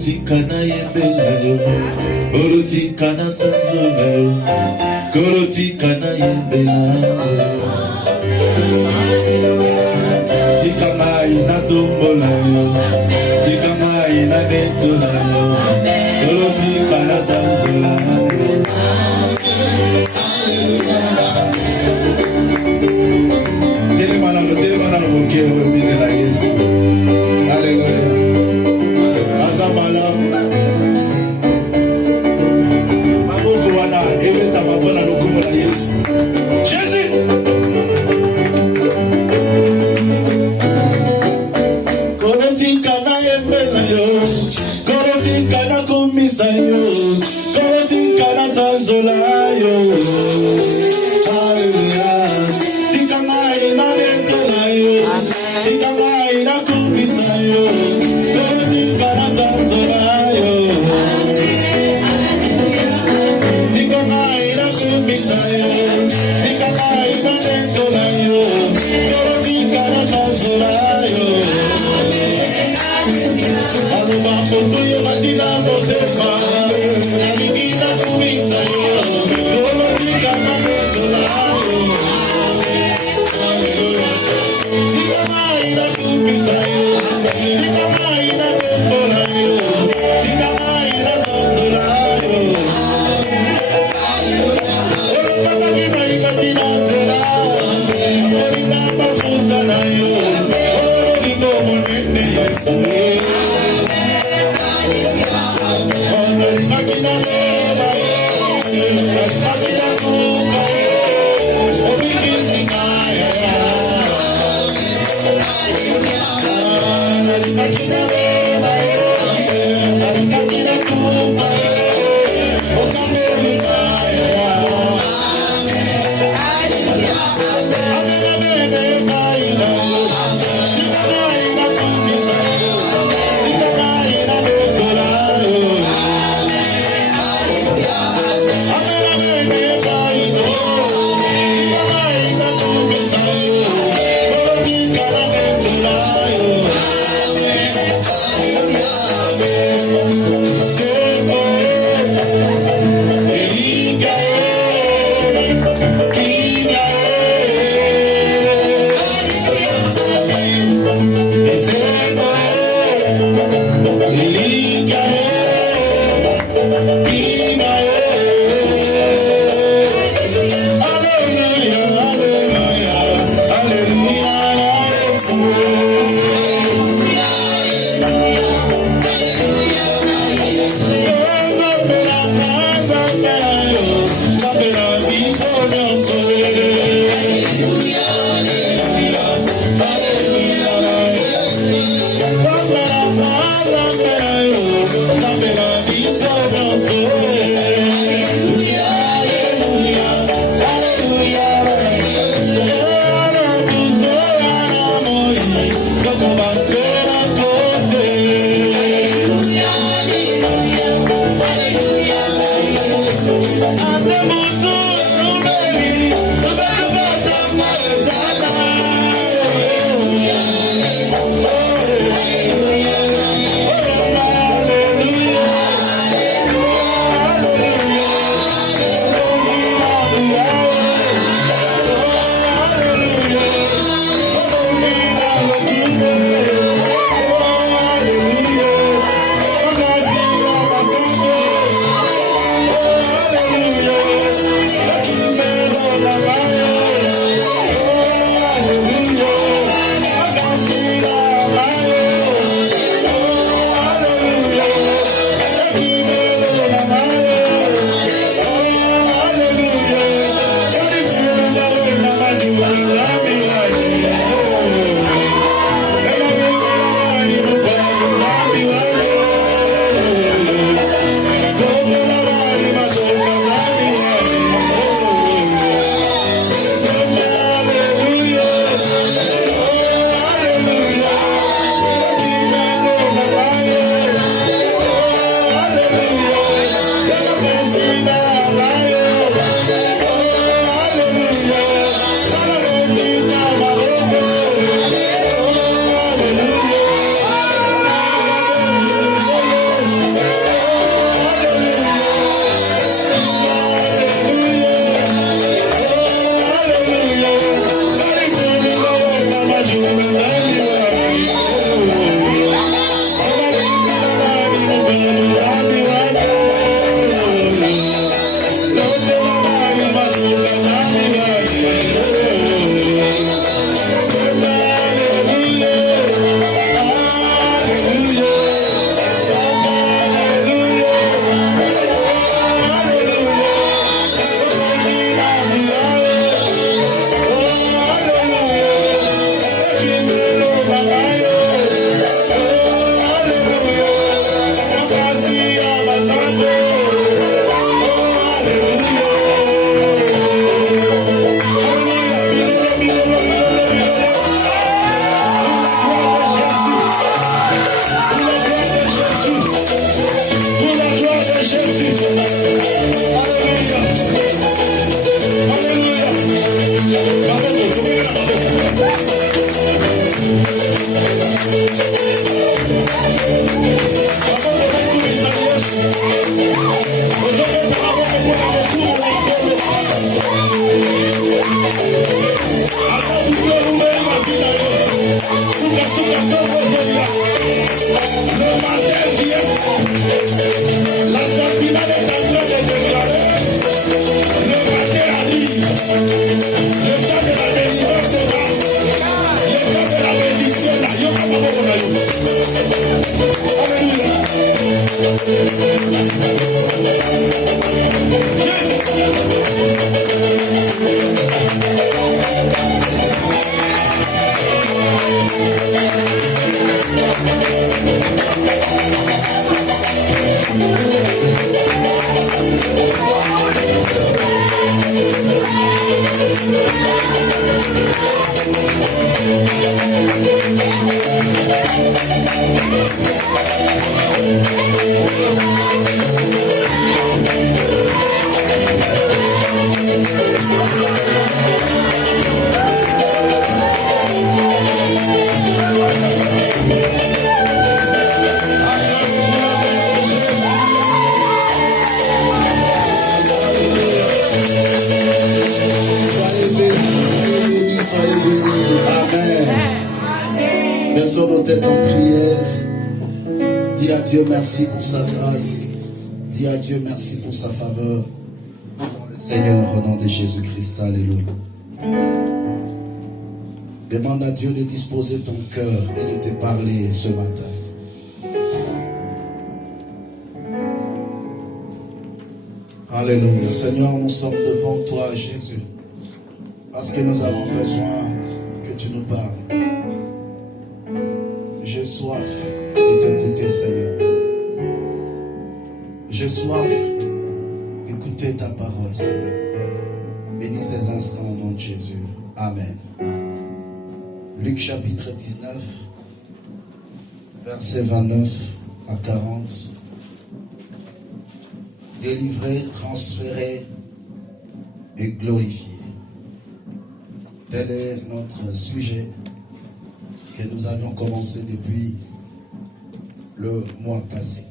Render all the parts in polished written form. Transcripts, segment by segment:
Korotikana yembelayo, korotikana sanzolayo, korotikana yembelayo. Tikama ina tumbolayo, tikama ina netolayo, korotikana sanzolayo. Telemana lo bokero bebide la Yesu. Hallelujah. Azamala. Maboko wana eveta mabona lokumu la Yesu. Jésus. Korotikana yembela yo, korotikana kumisa yo, korotikana sanzola yo. Hallelujah. Tikama ina lentola yo, tikama ina kumisa yo, korotikana sanzola yo. Tikama ina kumisa yo, tikama ina lentola yo, korotikana sanzola yo. Aluma potuye matina motema, aligina kumisa yo, korotikana lentola yo. vos têtes en prière. Dis à Dieu merci pour sa grâce. Dis à Dieu merci pour sa faveur. Le Seigneur, au nom de Jésus-Christ, alléluia. Demande à Dieu de disposer ton cœur et de te parler ce matin. Alléluia. Seigneur, nous sommes devant toi, Jésus, parce que nous avons besoin que tu nous parles. J'ai soif de t'écouter, Seigneur. J'ai soif d'écouter ta parole, Seigneur. Bénis ces instants au nom de Jésus. Amen. Luc chapitre 19, versets 29 à 40. Délivré, transféré et glorifié. Tel est notre sujet que nous avions commencé depuis le mois passé.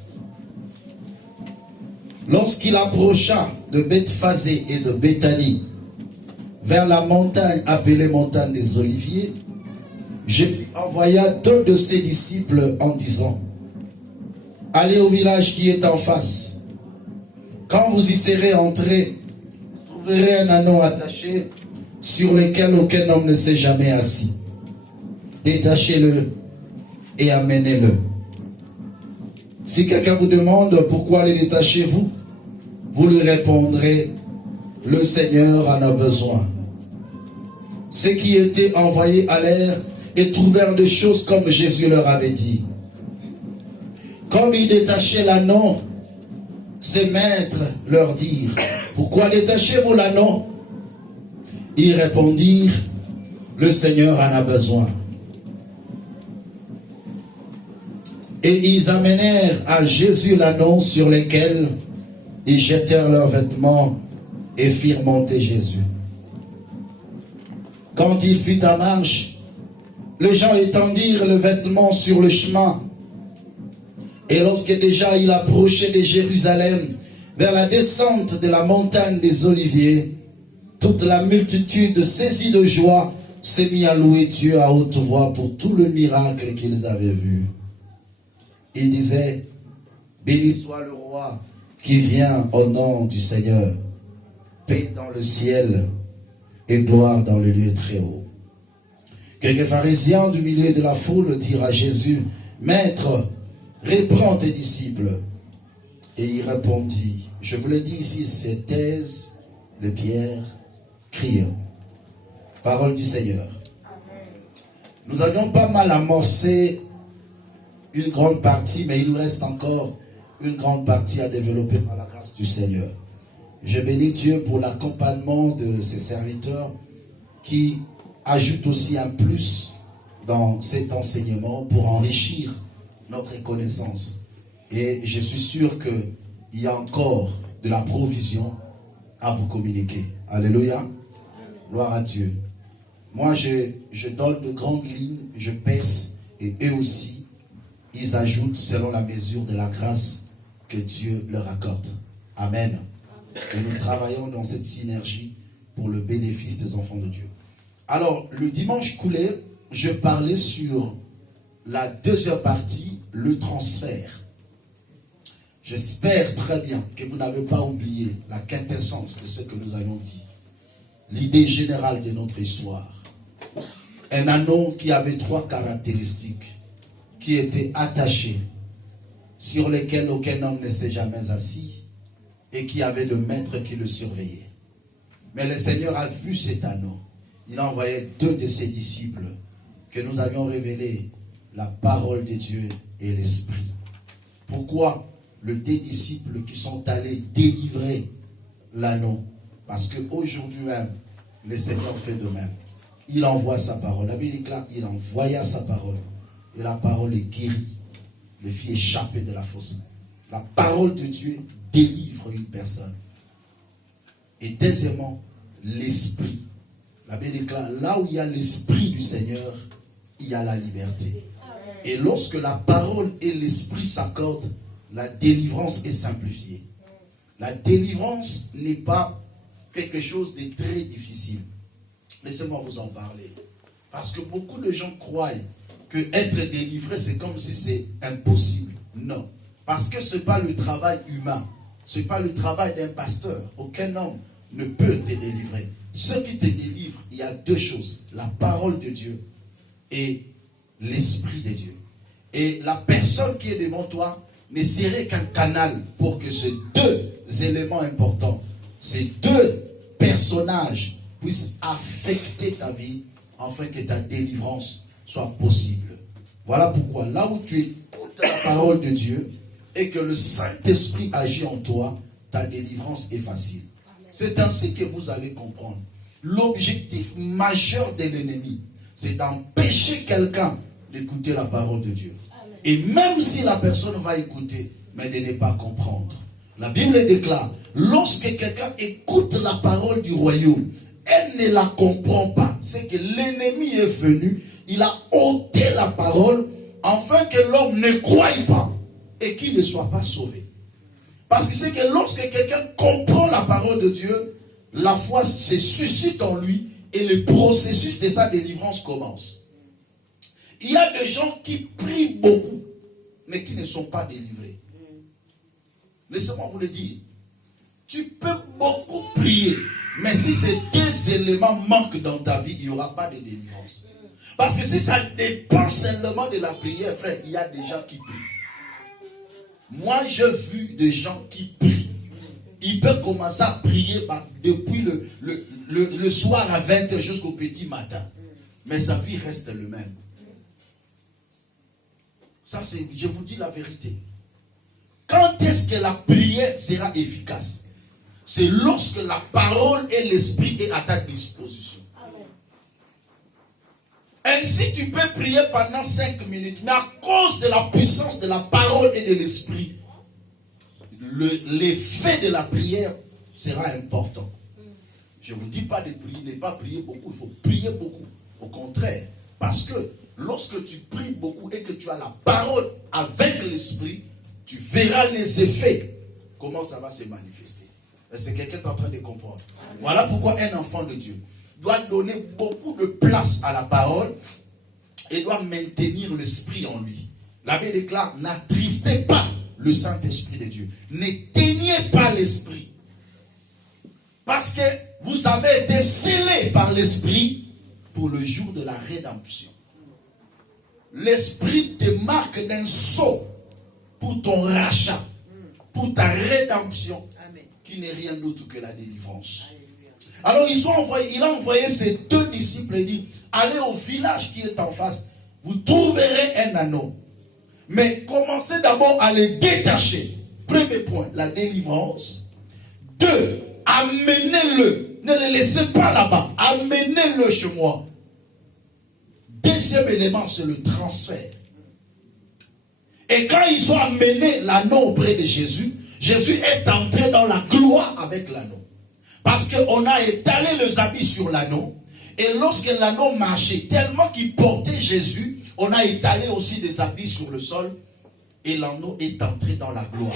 Lorsqu'il approcha de Bethphagée et de Béthanie, vers la montagne appelée montagne des Oliviers, Jésus envoya deux de ses disciples en disant: allez au village qui est en face. Quand vous y serez entrés, vous trouverez un anneau attaché sur lequel aucun homme ne s'est jamais assis. Détachez-le et amenez-le. Si quelqu'un vous demande pourquoi le détachez-vous, vous lui répondrez: le Seigneur en a besoin. Ceux qui étaient envoyés allèrent et trouvèrent des choses comme Jésus leur avait dit. Comme ils détachaient l'anneau, ses maîtres leur dirent: pourquoi détachez-vous l'anneau? Ils répondirent: le Seigneur en a besoin. Et ils amenèrent à Jésus l'anneau, sur lequel ils jetèrent leurs vêtements et firent monter Jésus. Quand il fut en marche, les gens étendirent le vêtement sur le chemin. Et lorsque déjà il approchait de Jérusalem, vers la descente de la montagne des Oliviers, toute la multitude, saisie de joie, s'est mise à louer Dieu à haute voix pour tout le miracle qu'ils avaient vu. Il disait: béni soit le roi qui vient au nom du Seigneur, paix dans le ciel et gloire dans le lieu très haut. Quelques pharisiens du milieu de la foule dirent à Jésus: maître, reprends tes disciples. Et il répondit: je vous le dis ici, c'est taise de Pierre, criant. Parole du Seigneur. Nous avions pas mal amorcé une grande partie, mais il nous reste encore une grande partie à développer par la grâce du Seigneur. Je bénis Dieu pour l'accompagnement de ses serviteurs qui ajoutent aussi un plus dans cet enseignement pour enrichir notre connaissance. Et je suis sûr qu'il y a encore de la provision à vous communiquer. Alléluia. Gloire à Dieu. Moi, je donne de grandes lignes, je pèse, et eux aussi, ils ajoutent selon la mesure de la grâce que Dieu leur accorde. Amen. Et nous travaillons dans cette synergie pour le bénéfice des enfants de Dieu. Alors, le dimanche coulé, je parlais sur la deuxième partie, le transfert. J'espère très bien que vous n'avez pas oublié la quintessence de ce que nous avons dit. L'idée générale de notre histoire. Un anneau qui avait trois caractéristiques, qui était attaché, sur lesquels aucun homme ne s'est jamais assis, et qui avait le maître qui le surveillait. Mais le Seigneur a vu cet anneau. Il a envoyé deux de ses disciples, que nous avions révélé la parole de Dieu et l'Esprit. Pourquoi les deux disciples qui sont allés délivrer l'anneau? Parce qu'aujourd'hui même, le Seigneur fait de même. Il envoie sa parole. La Bible dit là, il envoya sa parole. Et la parole est guérie. Les filles échappées de la fosse. La parole de Dieu délivre une personne. Et deuxièmement, l'esprit. La Bible déclare, là où il y a l'esprit du Seigneur, il y a la liberté. Et lorsque la parole et l'esprit s'accordent, la délivrance est simplifiée. La délivrance n'est pas quelque chose de très difficile. Laissez-moi vous en parler. Parce que beaucoup de gens croient que être délivré, c'est comme si c'est impossible. Non. Parce que ce n'est pas le travail humain. Ce n'est pas le travail d'un pasteur. Aucun homme ne peut te délivrer. Ce qui te délivre, il y a deux choses. La parole de Dieu et l'Esprit de Dieu. Et la personne qui est devant toi ne serait qu'un canal pour que ces deux éléments importants, ces deux personnages puissent affecter ta vie afin que ta délivrance soit possible. Voilà pourquoi là où tu écoutes la parole de Dieu et que le Saint-Esprit agit en toi, ta délivrance est facile. C'est ainsi que vous allez comprendre. L'objectif majeur de l'ennemi, c'est d'empêcher quelqu'un d'écouter la parole de Dieu. Et même si la personne va écouter, mais de ne pas comprendre. La Bible déclare, lorsque quelqu'un écoute la parole du royaume, elle ne la comprend pas. C'est que l'ennemi est venu, il a ôté la parole, afin que l'homme ne croie pas et qu'il ne soit pas sauvé. Parce que c'est que lorsque quelqu'un comprend la parole de Dieu, la foi se suscite en lui et le processus de sa délivrance commence. Il y a des gens qui prient beaucoup, mais qui ne sont pas délivrés. Laissez-moi vous le dire. Tu peux beaucoup prier, mais si ces deux éléments manquent dans ta vie, il n'y aura pas de délivrance. Parce que si ça dépend seulement de la prière, frère, il y a des gens qui prient. Moi, j'ai vu des gens qui prient. Ils peuvent commencer à prier depuis le soir à 20h jusqu'au petit matin. Mais sa vie reste le même. Ça, je vous dis la vérité. Quand est-ce que la prière sera efficace? C'est lorsque la parole et l'esprit est à ta disposition. Amen. Ainsi, tu peux prier pendant 5 minutes, mais à cause de la puissance de la parole et de l'esprit, l'effet de la prière sera important. Je ne vous dis pas de prier, ne pas prier beaucoup, il faut prier beaucoup. Au contraire, parce que lorsque tu pries beaucoup et que tu as la parole avec l'esprit, tu verras les effets, comment ça va se manifester. C'est quelqu'un qui est en train de comprendre. Voilà pourquoi un enfant de Dieu doit donner beaucoup de place à la parole et doit maintenir l'esprit en lui. La Bible déclare, n'attristez pas le Saint-Esprit de Dieu. N'éteignez pas l'esprit. Parce que vous avez été scellés par l'esprit pour le jour de la rédemption. L'esprit te marque d'un sceau pour ton rachat, pour ta rédemption, qui n'est rien d'autre que la délivrance. Alors il a envoyé ses 2 disciples et dit, allez au village qui est en face, vous trouverez un anneau. Mais commencez d'abord à le détacher. Premier point, la délivrance. 2, amenez-le. Ne le laissez pas là-bas. Amenez-le chez moi. Deuxième élément, c'est le transfert. Et quand ils ont amené l'anneau auprès de Jésus, Jésus est entré dans la gloire avec l'anneau. Parce qu'on a étalé les habits sur l'anneau. Et lorsque l'anneau marchait, tellement qu'il portait Jésus, on a étalé aussi des habits sur le sol. Et l'anneau est entré dans la gloire.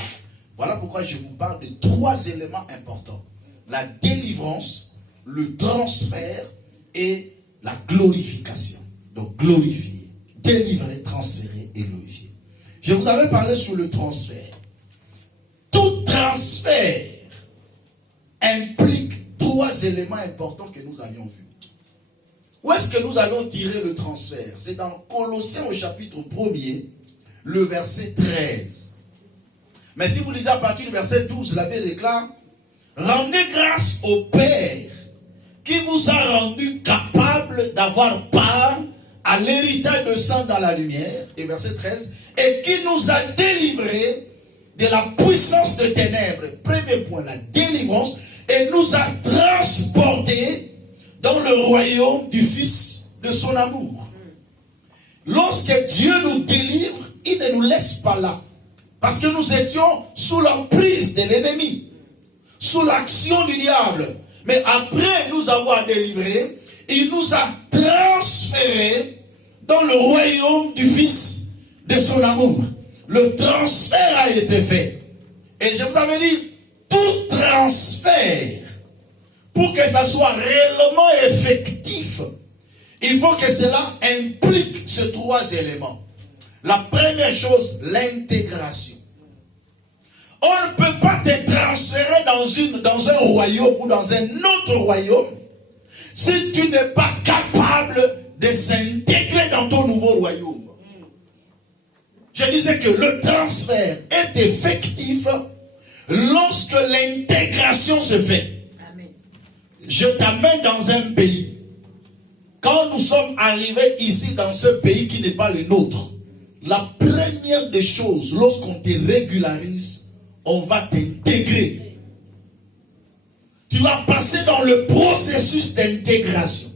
Voilà pourquoi je vous parle de 3 éléments importants. La délivrance, le transfert et la glorification. Donc glorifier, délivrer, transférer et glorifier. Je vous avais parlé sur le transfert. Tout transfert implique 3 éléments importants que nous avions vus. Où est-ce que nous allons tirer le transfert? C'est dans Colossiens au chapitre 1er, le verset 13. Mais si vous lisez à partir du verset 12, la Bible déclare, rendez grâce au Père qui vous a rendu capable d'avoir part à l'héritage de sang dans la lumière, et verset 13, et qui nous a délivrés de la puissance de ténèbres. Premier point, la délivrance, et nous a transportés dans le royaume du Fils de son amour. Lorsque Dieu nous délivre, il ne nous laisse pas là. Parce que nous étions sous l'emprise de l'ennemi, sous l'action du diable. Mais après nous avoir délivrés, il nous a transférés dans le royaume du Fils de son amour. Le transfert a été fait. Et je vous avais dit, tout transfert, pour que ça soit réellement effectif, il faut que cela implique ces trois éléments. La première chose, l'intégration. On ne peut pas te transférer dans un royaume ou dans un autre royaume si tu n'es pas capable de s'intégrer dans ton nouveau royaume. Je disais que le transfert est effectif lorsque l'intégration se fait. Amen. Je t'amène dans un pays. Quand nous sommes arrivés ici dans ce pays qui n'est pas le nôtre, la première des choses, lorsqu'on te régularise, on va t'intégrer. Tu vas passer dans le processus d'intégration.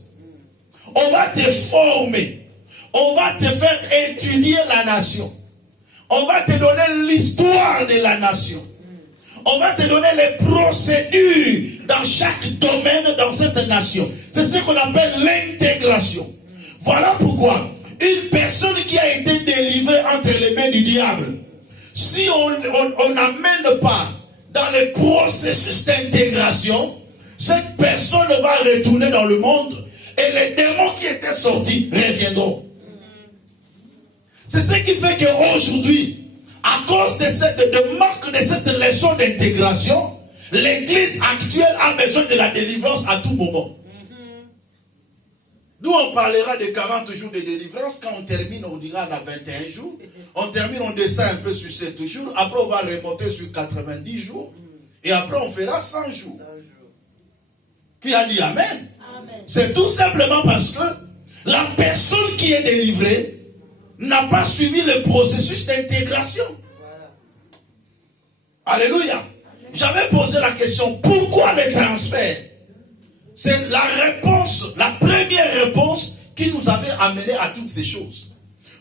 On va te former. On va te faire étudier la nation. On va te donner l'histoire de la nation. On va te donner les procédures dans chaque domaine dans cette nation. C'est ce qu'on appelle l'intégration. Voilà pourquoi une personne qui a été délivrée entre les mains du diable, si on n'amène pas dans le processus d'intégration, cette personne va retourner dans le monde et les démons qui étaient sortis reviendront. C'est ce qui fait qu'aujourd'hui, à cause de manque de cette leçon d'intégration, l'église actuelle a besoin de la délivrance à tout moment. Nous, on parlera de 40 jours de délivrance. Quand on termine, on dira à 21 jours. On termine, on descend un peu sur 7 jours. Après, on va remonter sur 90 jours. Et après, on fera 100 jours. Qui a dit Amen? Amen. C'est tout simplement parce que la personne qui est délivrée n'a pas suivi le processus d'intégration. Voilà. Alléluia. J'avais posé la question, pourquoi le transfert? C'est la réponse, la première réponse qui nous avait amené à toutes ces choses.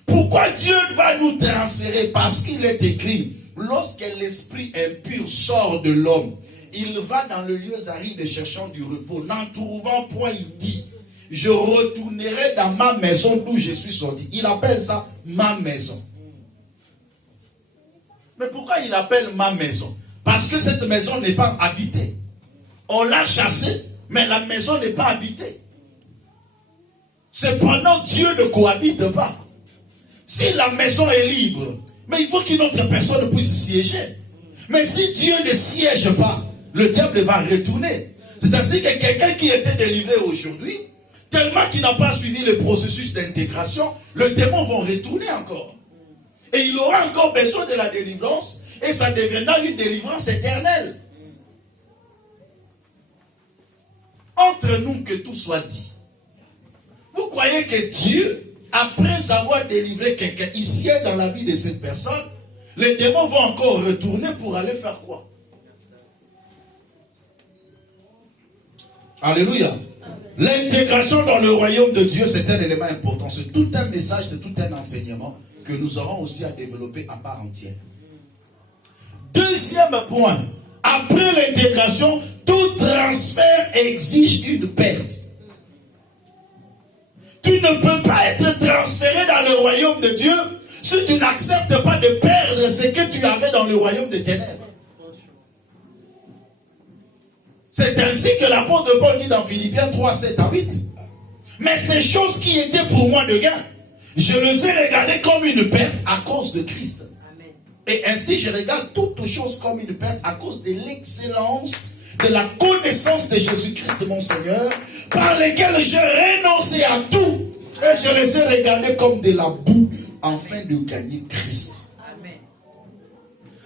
Pourquoi Dieu va nous transférer? Parce qu'il est écrit, lorsque l'esprit impur sort de l'homme, il va dans le lieu aride cherchant du repos. N'en trouvant point, il dit, je retournerai dans ma maison d'où je suis sorti. Il appelle ça ma maison. Mais pourquoi il appelle ma maison? Parce que cette maison n'est pas habitée. On l'a chassée, mais la maison n'est pas habitée. Cependant, Dieu ne cohabite pas. Si la maison est libre, mais il faut qu'une autre personne puisse siéger. Mais si Dieu ne siège pas, le diable va retourner. C'est-à-dire que quelqu'un qui était délivré aujourd'hui, tellement qu'il n'a pas suivi le processus d'intégration, le démon va retourner encore. Et il aura encore besoin de la délivrance, et ça deviendra une délivrance éternelle. Entre nous, que tout soit dit. Vous croyez que Dieu, après avoir délivré quelqu'un, il siège dans la vie de cette personne, les démons vont encore retourner pour aller faire quoi? Alléluia. L'intégration dans le royaume de Dieu, c'est un élément important. C'est tout un message, c'est tout un enseignement que nous aurons aussi à développer à part entière. Deuxième point, après l'intégration, tout transfert exige une perte. Tu ne peux pas être transféré dans le royaume de Dieu si tu n'acceptes pas de perdre ce que tu avais dans le royaume des ténèbres. C'est ainsi que l'apôtre Paul dit dans Philippiens 3, 7 à 8. Mais ces choses qui étaient pour moi de gain, je les ai regardées comme une perte à cause de Christ. Amen. Et ainsi je regarde toutes choses comme une perte à cause de l'excellence, de la connaissance de Jésus-Christ mon Seigneur, par lesquels j'ai renoncé à tout. Et je les ai regardées comme de la boue, afin de gagner Christ. Amen.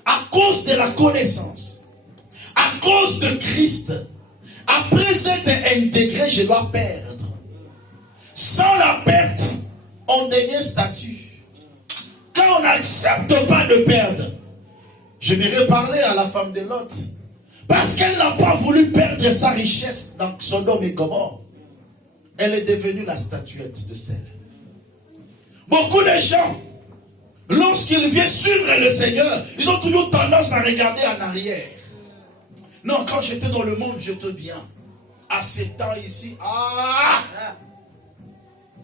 À cause de la connaissance. À cause de Christ, après s'être intégré, je dois perdre. Sans la perte, on devient statut. Quand on n'accepte pas de perdre, je vais parler à la femme de Lot. Parce qu'elle n'a pas voulu perdre sa richesse dans Sodome et Gomorrhe. Elle est devenue la statuette de sel. Beaucoup de gens, lorsqu'ils viennent suivre le Seigneur, ils ont toujours tendance à regarder en arrière. Non, quand j'étais dans le monde, j'étais bien. À 7 ans ici,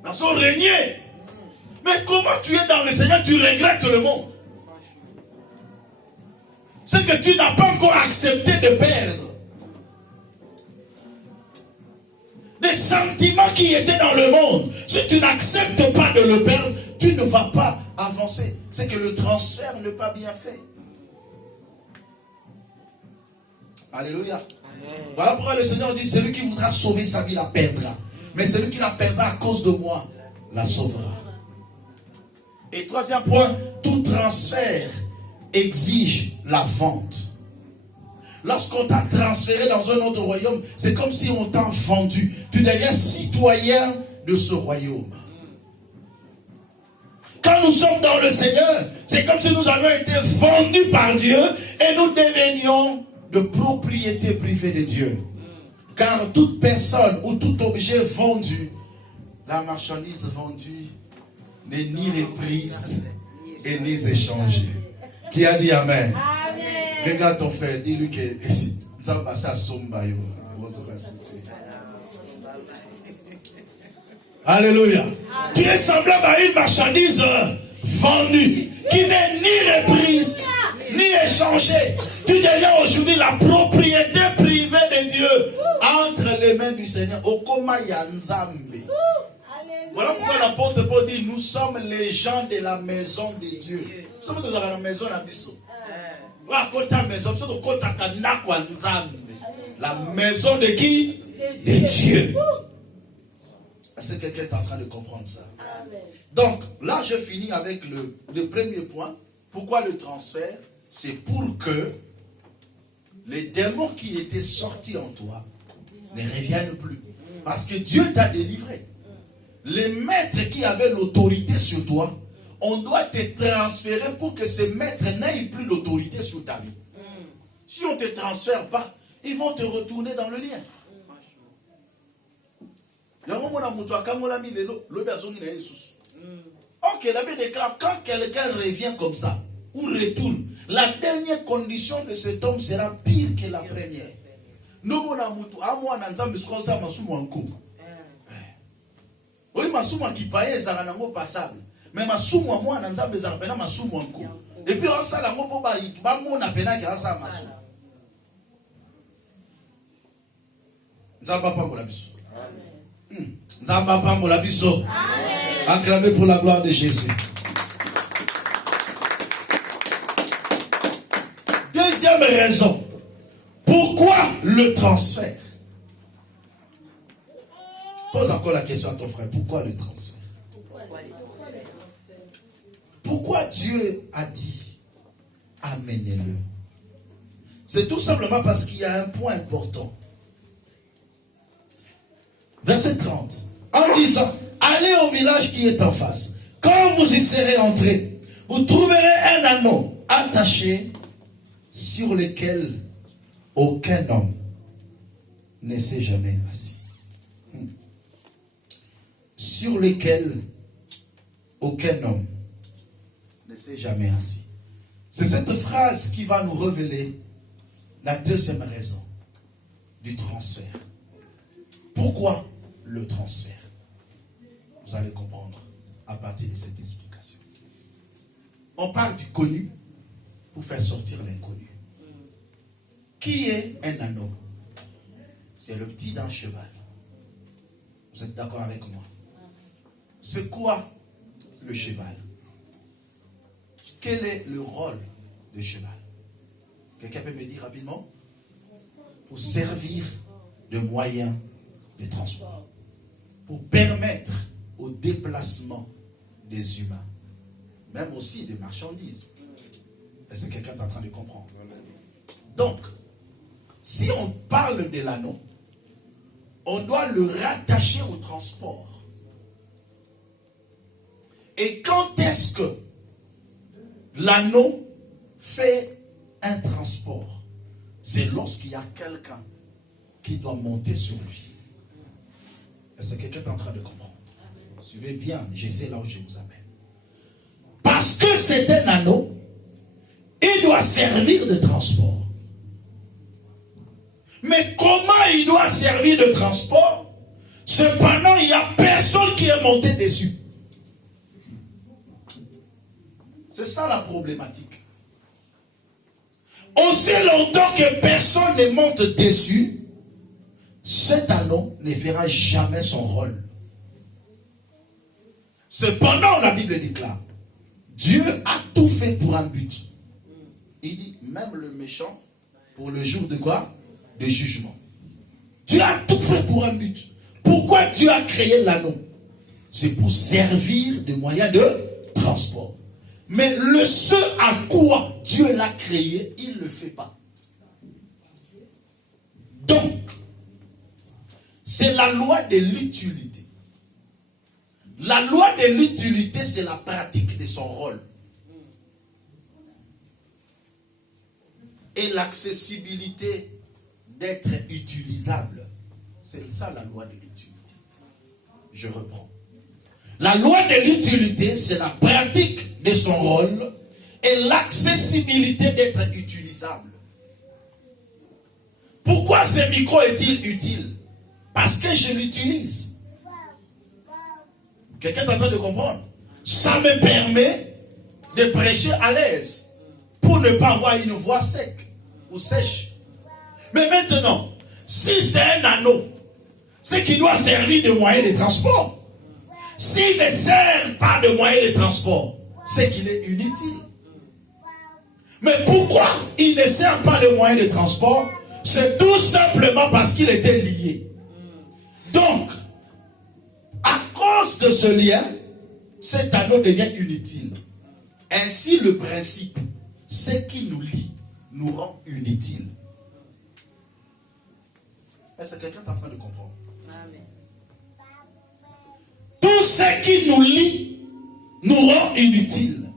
nous avons régné. Mais comment tu es dans le Seigneur, tu regrettes le monde? C'est que tu n'as pas encore accepté de perdre. De sentiments qui étaient dans le monde, si tu n'acceptes pas de le perdre, tu ne vas pas avancer. C'est que le transfert n'est pas bien fait. Alléluia. Voilà pourquoi le Seigneur dit, celui qui voudra sauver sa vie la perdra. Mais celui qui la perdra à cause de moi, la sauvera. Et troisième point, tout transfert exige la vente. Lorsqu'on t'a transféré dans un autre royaume, c'est comme si on t'a vendu. Tu deviens citoyen de ce royaume. Quand nous sommes dans le Seigneur, c'est comme si nous avions été vendus par Dieu et nous devenions de propriété privée de Dieu. Car toute personne ou tout objet vendu, la marchandise vendue n'est ni reprise et ni échangée. Qui a dit Amen? Regarde ton frère, dis-lui que ça va passer à Sombayo. Alléluia. Tu es semblable à une marchandise vendue qui n'est ni reprise ni échangée. Tu deviens aujourd'hui la propriété privée de Dieu entre les mains du Seigneur. Okoma Yanzambe. Voilà pourquoi l'apôtre Paul dit, nous sommes les gens de la maison de Dieu. Nous sommes dans la maison d'Abisso. La maison de qui? De Dieu. Est-ce que quelqu'un est en train de comprendre ça? Donc, là, je finis avec le premier point. Pourquoi le transfert? C'est pour que les démons qui étaient sortis en toi ne reviennent plus. Parce que Dieu t'a délivré. Les maîtres qui avaient l'autorité sur toi, on doit te transférer pour que ces maîtres n'aient plus l'autorité sur ta vie. Si on ne te transfère pas, ils vont te retourner dans le lien. Ok, la Bible déclare, quand quelqu'un revient comme ça, ou retourne, la dernière condition de cet homme sera pire que la première. Oui, masumu qui paye zaranango passable. Mais masumu moi na nzambe zarapena masumu anko. Et puis on sala ngo po ba mona pena ki asa masumu. Nzamba pambola biso. Amen. Nzamba pambola biso. Amen. Acclamez pour la gloire de Jésus. Deuxième raison. Pourquoi le transfert? Pose encore la question à ton frère. Pourquoi le transfert? Pourquoi Dieu a dit amenez-le? C'est tout simplement parce qu'il y a un point important. Verset 30. En disant, allez au village qui est en face. Quand vous y serez entrés, vous trouverez un anneau attaché sur lequel aucun homme ne s'est jamais assis. Sur lequel aucun homme ne s'est jamais assis. C'est cette phrase qui va nous révéler la deuxième raison du transfert. Pourquoi le transfert? Vous allez comprendre à partir de cette explication. On parle du connu pour faire sortir l'inconnu. Qui est un anneau? C'est le petit d'un cheval. Vous êtes d'accord avec moi? C'est quoi le cheval? Quel est le rôle du cheval? Quelqu'un peut me dire rapidement? Pour servir de moyen de transport. Pour permettre au déplacement des humains. Même aussi des marchandises. Est-ce que quelqu'un est en train de comprendre? Donc, si on parle de l'anneau, on doit le rattacher au transport. Et quand est-ce que l'anneau fait un transport? C'est lorsqu'il y a quelqu'un qui doit monter sur lui. Est-ce que quelqu'un est en train de comprendre? Suivez bien, j'essaie là où je vous amène. Parce que c'est un anneau, il doit servir de transport. Mais comment il doit servir de transport? Cependant, il n'y a personne qui est monté dessus. C'est ça la problématique. Aussi longtemps que personne ne monte dessus, cet anneau ne fera jamais son rôle. Cependant, la Bible déclare, Dieu a tout fait pour un but. Il dit, même le méchant, pour le jour de quoi? De jugement. Dieu a tout fait pour un but. Pourquoi Dieu a créé l'anneau? C'est pour servir de moyen de transport. Mais ce à quoi Dieu l'a créé, il ne le fait pas. Donc, c'est la loi de l'utilité. La loi de l'utilité, c'est la pratique de son rôle. Et l'accessibilité d'être utilisable. C'est ça la loi de l'utilité. Je reprends. La loi de l'utilité, c'est la pratique de son rôle et l'accessibilité d'être utilisable. Pourquoi ce micro est-il utile? Parce que je l'utilise. Quelqu'un est en train de comprendre? Ça me permet de prêcher à l'aise pour ne pas avoir une voix sec ou sèche. Mais maintenant, si c'est un anneau, c'est qu'il doit servir de moyen de transport. S'il ne sert pas de moyen de transport, c'est qu'il est inutile. Mais pourquoi il ne sert pas de moyen de transport? C'est tout simplement parce qu'il était lié. Donc, à cause de ce lien, cet anneau devient inutile. Ainsi, le principe, ce qui nous lie, nous rend inutiles. Est-ce que quelqu'un est en train de comprendre? Amen. Tout ce qui nous lie, nous rend inutiles.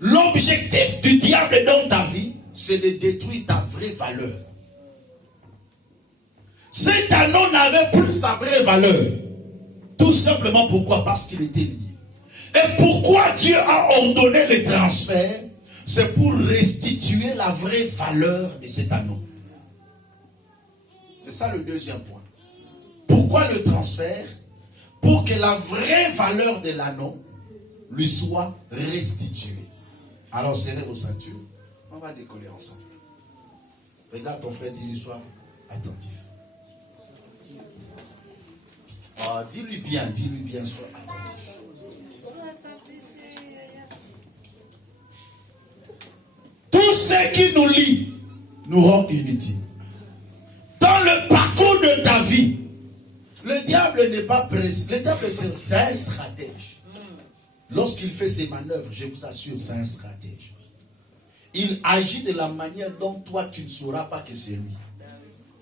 L'objectif du diable dans ta vie, c'est de détruire ta vraie valeur. Cet anneau n'avait plus sa vraie valeur. Tout simplement pourquoi? Parce qu'il était lié. Et pourquoi Dieu a ordonné le transfert? C'est pour restituer la vraie valeur de cet anneau. C'est ça le deuxième point. Pourquoi le transfert? Pour que la vraie valeur de l'anneau lui soit restituée. Alors serrez vos ceintures. On va décoller ensemble. Regarde ton frère, dis-lui, sois attentif. Oh, dis-lui bien, sois attentif. Tout ce qui nous lie nous rend inutiles. Dans le parcours de ta vie, le diable n'est pas pressé. Le diable, c'est un stratège. Lorsqu'il fait ses manœuvres, je vous assure, c'est un stratège. Il agit de la manière dont toi, tu ne sauras pas que c'est lui.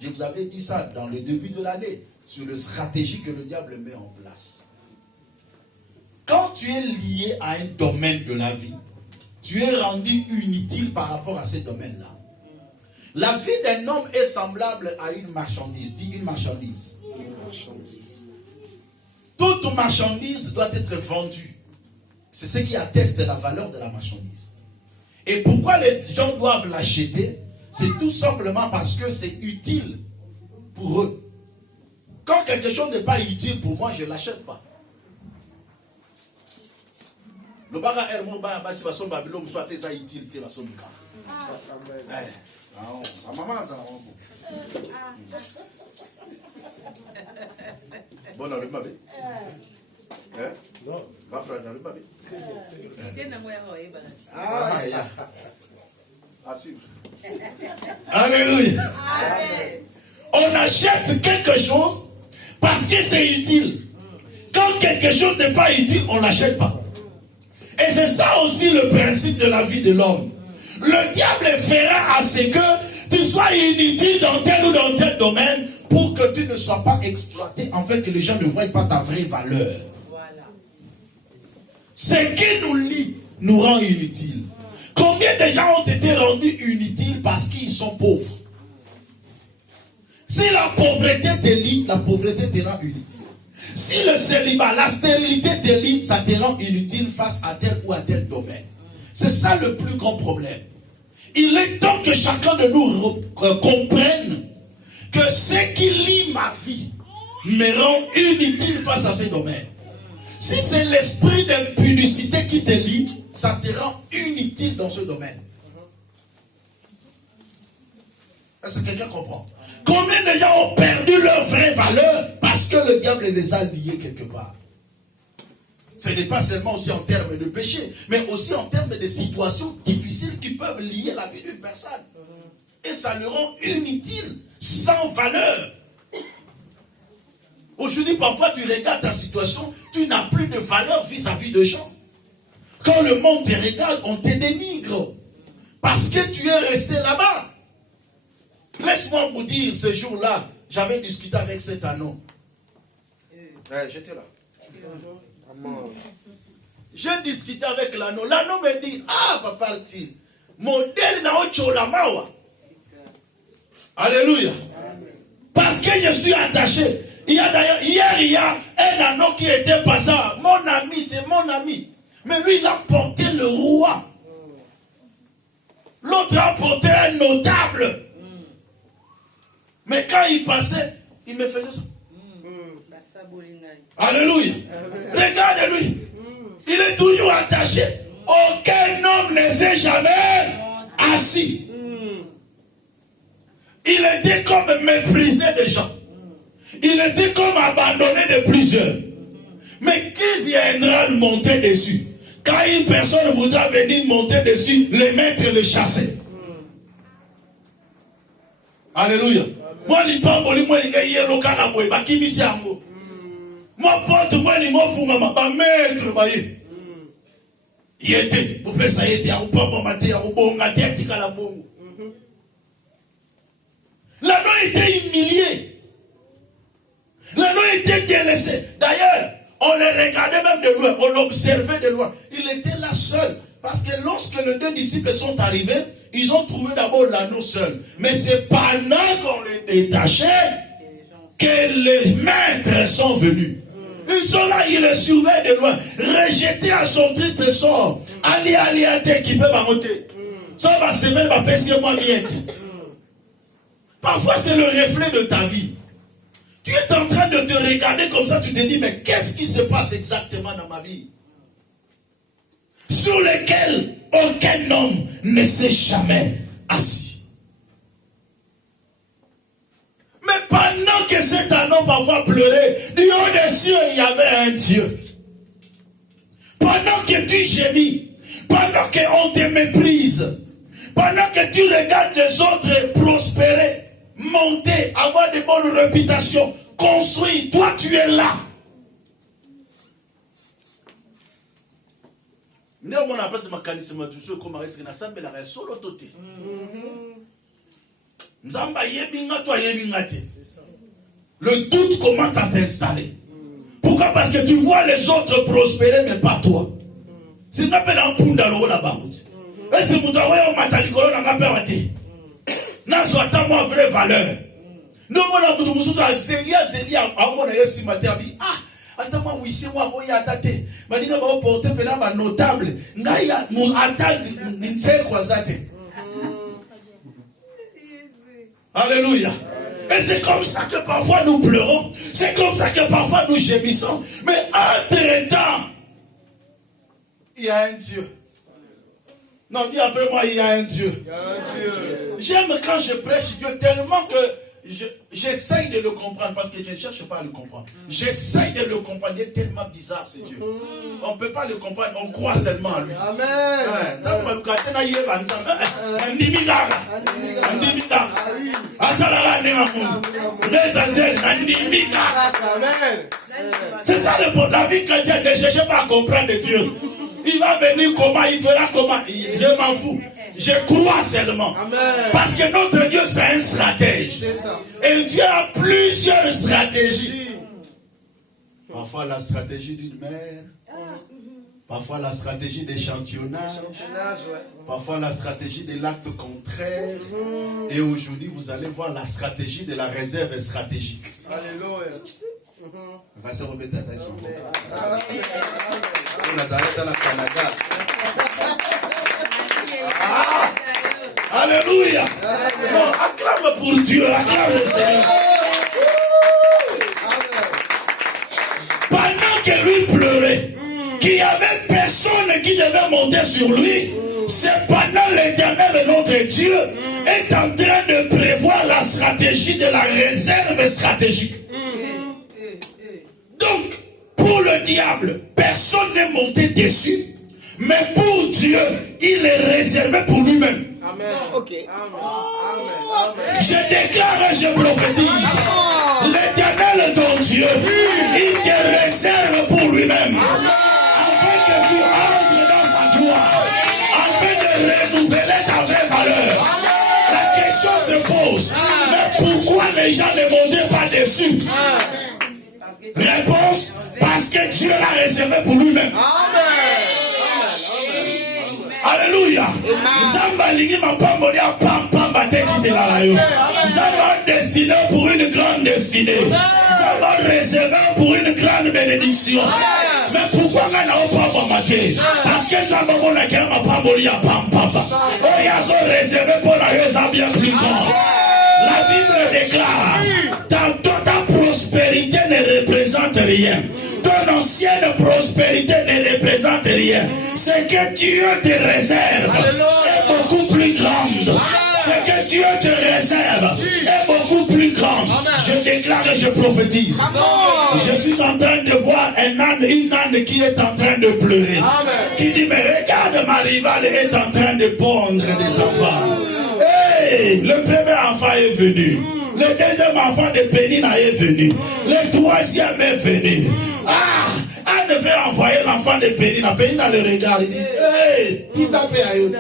Je vous avais dit ça dans le début de l'année, sur la stratégie que le diable met en place. Quand tu es lié à un domaine de la vie, tu es rendu inutile par rapport à ce domaine-là. La vie d'un homme est semblable à une marchandise. Dis une marchandise. Toute marchandise doit être vendue. C'est ce qui atteste la valeur de la marchandise. Et pourquoi les gens doivent l'acheter? C'est tout simplement parce que c'est utile pour eux. Quand quelque chose n'est pas utile pour moi, je ne l'achète pas. Le baga est mon baga, si ma somme babylone soit très utile, ma somme de car. Ah, maman, ça va. Bon, on a le mabé. Non, ma frère, on a le mabé. Ah, ya. À suivre. Alléluia. On achète quelque chose parce que c'est utile. Quand quelque chose n'est pas utile, on ne l'achète pas. Et c'est ça aussi le principe de la vie de l'homme. Le diable fera à ce que tu sois inutile dans tel ou dans tel domaine pour que tu ne sois pas exploité, en fait que les gens ne voient pas ta vraie valeur. Voilà. Ce qui nous lie nous rend inutiles. Combien de gens ont été rendus inutiles parce qu'ils sont pauvres? Si la pauvreté te lie, la pauvreté te rend inutile. Si le célibat, la stérilité te lie, ça te rend inutile face à tel ou à tel domaine. C'est ça le plus grand problème. Il est temps que chacun de nous comprenne que ce qui lie ma vie me rend inutile face à ces domaines. Si c'est l'esprit d'impudicité qui te lie, ça te rend inutile dans ce domaine. Est-ce que quelqu'un comprend? Combien de gens ont perdu leur vraie valeur parce que le diable les a liés quelque part? Ce n'est pas seulement aussi en termes de péché, mais aussi en termes de situations difficiles qui peuvent lier la vie d'une personne. Et ça le rend inutile, sans valeur. Aujourd'hui, parfois, tu regardes ta situation, tu n'as plus de valeur vis-à-vis de gens. Quand le monde te regarde, on te dénigre. Parce que tu es resté là-bas. Laisse-moi vous dire, ce jour-là, j'avais discuté avec cet anneau. J'étais là. J'ai discuté avec l'anneau. L'anneau me dit, ah, papa, modèle na ocholamawa. Alléluia. Parce que je suis attaché. Il y a d'ailleurs, hier, il y a un anneau qui était passé. Mon ami, c'est mon ami. Mais lui, il a porté le roi. L'autre a porté un notable. Mais quand il passait, il me faisait ça. Alléluia. Regardez-lui. Il est toujours attaché. Aucun homme ne s'est jamais assis. Il était comme méprisé des gens. Il était comme abandonné de plusieurs. Mais qui viendra le monter dessus? Quand une personne voudra venir monter dessus, le maître le chasser. Alléluia. Moi, je moi, porte moi, je suis maître. Il était, vous pouvez ça y être, vous pouvez mater, vous pouvez mater, l'anneau était humilié. L'anneau était délaissé. D'ailleurs, on le regardait même de loin, on l'observait de loin. Il était là seul. Parce que lorsque les deux disciples sont arrivés, ils ont trouvé d'abord l'anneau seul. Mais c'est pendant qu'on les détachait que les maîtres sont venus. Ils sont là, ils le surveillent de loin. Rejetés à son titre sort. Ali, qui peut m'amonter. Ça va se mettre ma PC moi miette. Parfois, c'est le reflet de ta vie. Tu es en train de te regarder comme ça, tu te dis, mais qu'est-ce qui se passe exactement dans ma vie? Sur lequel aucun homme ne s'est jamais assis. Mais pendant que cet anneau parfois pleurait, du haut des cieux, il y avait un Dieu. Pendant que tu gémis, pendant qu'on te méprise, pendant que tu regardes les autres prospérer, monter, avoir de bonnes réputations, construire, toi tu es là. Le doute commence à t'installer. Pourquoi? Parce que tu vois les autres prospérer, mais pas toi. C'est un peu un punda là-bas. Et c'est pour toi, on m'a dit que l'on n'a pas été. N'a pas moi vraie valeur. Nous, on a Zélia, à mon avis, si matin, ah, attends-moi, oui, c'est moi, oui, attendez. Je vais vous porter un notable. Naya, mon attendre, ne sait quoi ça. Alléluia. Et c'est comme ça que parfois nous pleurons. C'est comme ça que parfois nous gémissons. Mais entre-temps, il y a un Dieu. Non, dis après moi, il y a un Dieu. J'aime quand je prêche Dieu tellement que j'essaye de le comprendre parce que je ne cherche pas à le comprendre. J'essaye de le comprendre. Il est tellement bizarre, ce Dieu. On ne peut pas le comprendre, on croit seulement à lui. Amen. C'est ça la vie chrétienne. Ne cherchez pas à comprendre Dieu. Il va venir comment, il fera comment. Je m'en fous. Je crois seulement. Amen. Parce que notre Dieu, c'est un stratège. Et Dieu a plusieurs stratégies. Parfois la stratégie d'une mère. Parfois la stratégie d'échantillonnage. Parfois la stratégie de l'acte contraire. Et aujourd'hui, vous allez voir la stratégie de la réserve stratégique. Alléluia. On va se remettre à taille. Alléluia. Non, acclame pour Dieu, acclame le Seigneur. Pendant que lui pleurait, qu'il n'y avait personne qui devait monter sur lui, c'est pendant l'Éternel, notre Dieu, est en train de prévoir la stratégie de la réserve stratégique. Donc, pour le diable, personne n'est monté dessus, mais pour Dieu, il est réservé pour lui-même. Amen. Ok. Je déclare et je prophétise. L'Éternel, ton Dieu, il te réserve pour lui-même. Afin que tu entres dans sa gloire. Afin de renouveler ta vraie valeur. La question se pose. Mais pourquoi les gens ne montent pas dessus? Réponse, parce que Dieu l'a réservé pour lui-même. Alléluia. Zamba lingi mapambo ya pam teki de la yo. Zamba destiné pour une grande destinée. Zamba réservé pour une grande bénédiction. Mais pourquoi on n'a pas maté? Parce que Zamba on a qu'un mapambo ya pam. Oh ya sont réservé pour la raison bien plus grande. La Bible déclare, ta prospérité ne représente rien. Ton ancienne prospérité ne représente rien. Ce que Dieu te réserve est beaucoup plus grande. Ce que Dieu te réserve est beaucoup plus grande. Je déclare et je prophétise. Je suis en train de voir une âne qui est en train de pleurer. Qui dit, mais regarde, ma rivale est en train de pondre des enfants. Hey, le premier enfant est venu. Le deuxième enfant de Pénina est venu. Le troisième est venu. Anne devait envoyer l'enfant de Pénina. Pénina le regarde. Il dit, hey, Tina Péayot.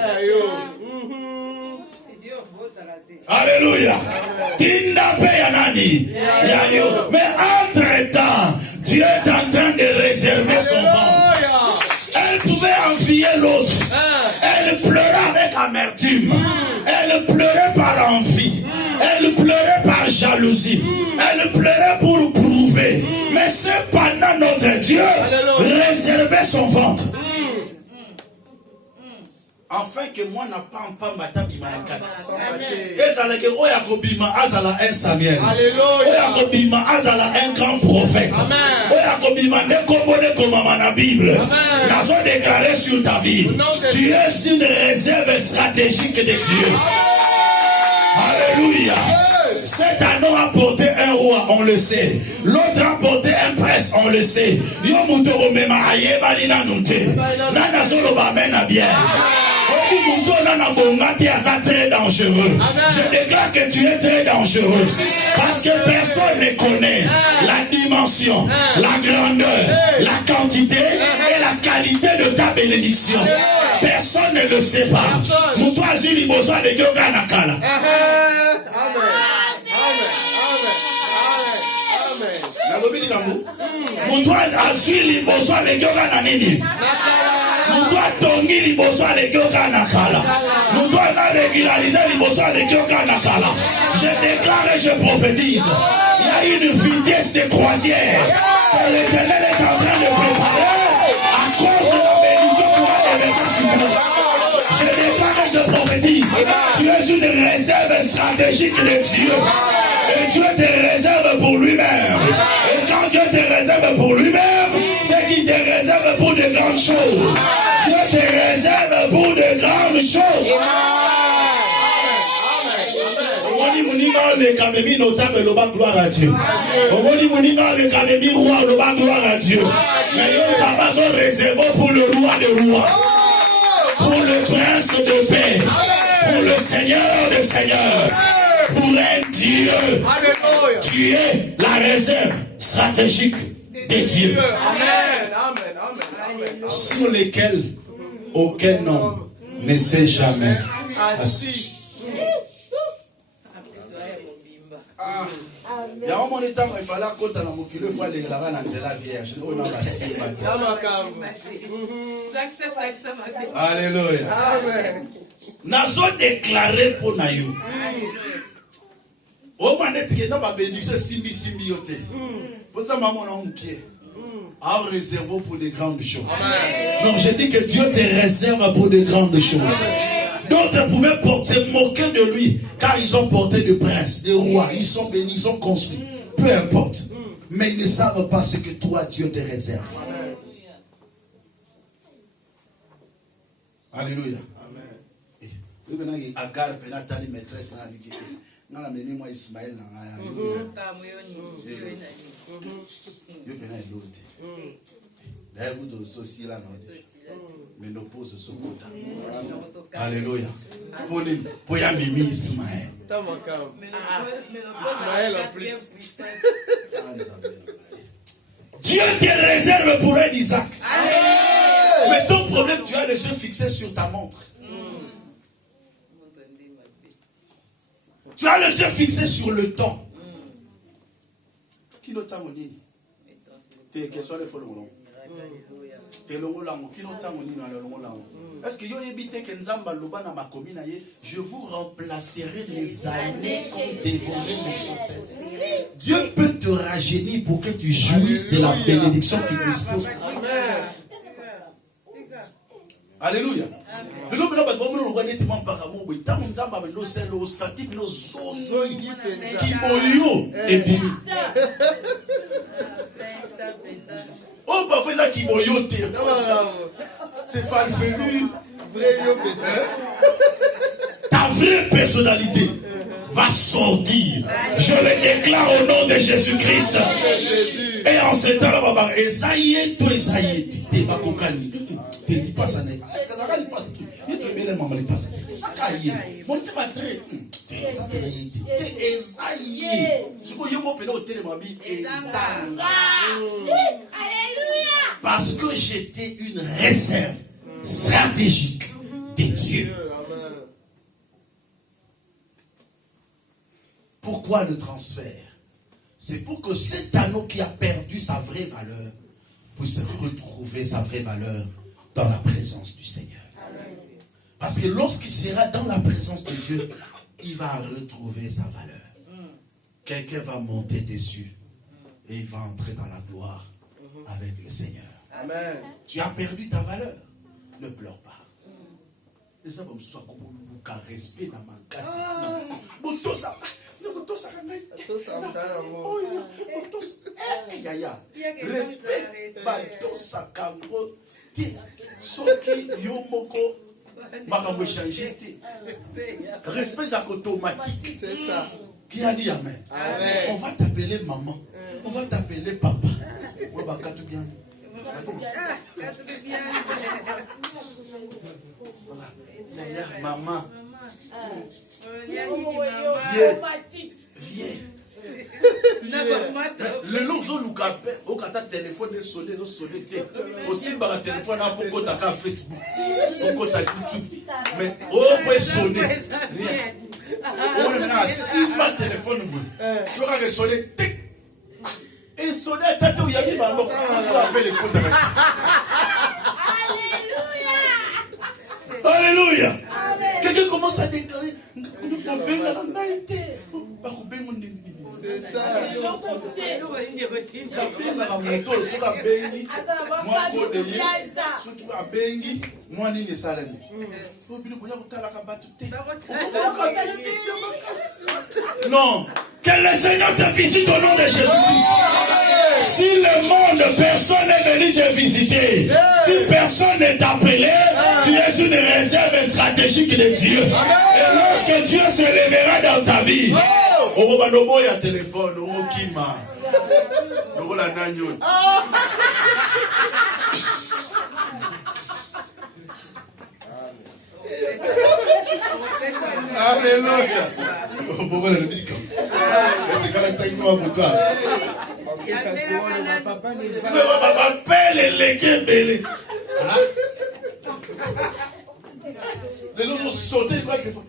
Alléluia. Tina Péyanani. Mais entre-temps, Dieu est en train de réserver son ventre. Elle pouvait envier l'autre. Elle pleurait avec amertume. Elle pleurait par envie. Elle pleurait par jalousie. Elle pleurait pour prouver. Mais cependant, notre Dieu réservait son ventre. Afin que moi n'a pas matabi malakat. Ezala ke oyakobima azala un Samuel. Oyakobima azala un grand prophète. Oyakobima ne komone komama na Bible. Nazo déclaré sur ta vie. Tu es une réserve stratégique de Dieu. Alléluia. Cet anneau a porté un roi, on le sait. L'autre a porté un prince, on le sait. Yomuto mema ayeba lina nute. Nana solo ba mena bien. Très dangereux. Je déclare que tu es très dangereux. Parce que personne ne connaît la dimension, la grandeur, la quantité et la qualité de ta bénédiction. Personne ne le sait pas. Nous toi, Zuli Bosa de Gyoga Nakala. Mutwa azwi liboso alegyoka na nini? Mutwa tongi liboso alegyoka na kala. Mutwa na régulariser liboso alegyoka na kala. Je déclare et je prophétise. Il y a une vitesse de croisière que l'Éternel est en train de préparer à cause de la bénédiction pour adresser sur toi. Je déclare et je prophétise. Tu es une réserve stratégique de Dieu. Et Dieu te réserve pour lui-même. Et quand Dieu te réserve pour lui-même, c'est qu'il te réserve pour de grandes choses. Dieu te réserve pour de grandes choses. Omoni muninga le kamemi notable loba gloire à Dieu. Omoni muninga le kamemi roi loba gloire à Dieu. Mais yo sabazo réservé pour le roi des rois, pour le prince de paix, pour le seigneur des seigneurs. Pour un Dieu, tu es la réserve stratégique de Dieu. Sur lesquels aucun homme ne sait jamais assis. Il y a un moment il fallait côté dans mon kilo, il fallait la vierge. Alléluia. Nazo déclaré pour Naïou. Au moment où on a bénédiction, simbi yote. Pour ça, maman on a réservé pour des grandes choses. Donc je dis que Dieu te réserve pour de grandes choses. D'autres pouvaient se moquer de lui, car ils ont porté des princes, des rois, ils sont bénis, ils ont construit. Peu importe. Mais ils ne savent pas ce que toi, Dieu te réserve. Alléluia. Agar penatali maîtresse na Nga la meni moi Ismaël na nga. Yo pena elote. D'ailleurs vous de soci là non. Ménopause sokota. Alléluia. Pour ya mimi Ismaël. Ismaël en plus. Dieu te réserve pour un Isaac. Mais ton problème, tu as les yeux fixés sur ta montre. Tu as les yeux fixés sur le temps. Qui n'entend mon nid? T'es question de follow. Est-ce que je vous remplacerai les années qu'on dévorait les centaines? Dieu peut te rajeunir pour que tu jouisses de la bénédiction qu'il dispose. Alléluia. Oh, parfois, il qui c'est falfelu. Ta vraie personnalité va sortir. Je le déclare au nom de Jésus-Christ. Et en ce temps-là, Esaïe, toi, Esaïe, tu pas kokani. Tu dis pas ça. Est-ce que ça va passer? Il te met les mamans les passer. Mon Dieu m'a très. Esaïe. Ce que je m'appelle au télémobile, Esaïe. Parce que j'étais une réserve stratégique de Dieu. Pourquoi le transfert? C'est pour que cet anneau qui a perdu sa vraie valeur puisse retrouver sa vraie valeur dans la présence du Seigneur. Parce que lorsqu'il sera dans la présence de Dieu, il va retrouver sa valeur. Quelqu'un va monter dessus et il va entrer dans la gloire avec le Seigneur. Amen. Tu as perdu ta valeur. Ne pleure pas. Et ça va me soit comme un respect dans ma casse. Respect. Respect automatique. C'est ça. Qui a dit amen? Amen. On va t'appeler maman. On va t'appeler papa. On va tout bien. Maman. Viens. Le long au kata téléphone est sonné, aussi par le téléphone pour kota Facebook, pour kota YouTube. Mais au peut sonner. On est maintenant à 6 mois téléphone. Tu vas ressonner. Et sonner à tête où il y a mis dans l'eau. Je rappelle les comptes. Alléluia. Quelqu'un commence à déclarer. C'est ça. Non. Que le Seigneur te visite au nom de Jésus-Christ. Si le monde, personne n'est venu te visiter, si personne n'est appelé, tu es une réserve stratégique de Dieu. Et lorsque Dieu se lèvera dans ta vie, oh, il y a un téléphone, oh, Kima. Oh, la nagnon. Alléluia. Pourquoi le dit comme c'est quand la taille pour toi. Tu vas pas les légués belés. Les autres sauter quoi qu'il faut.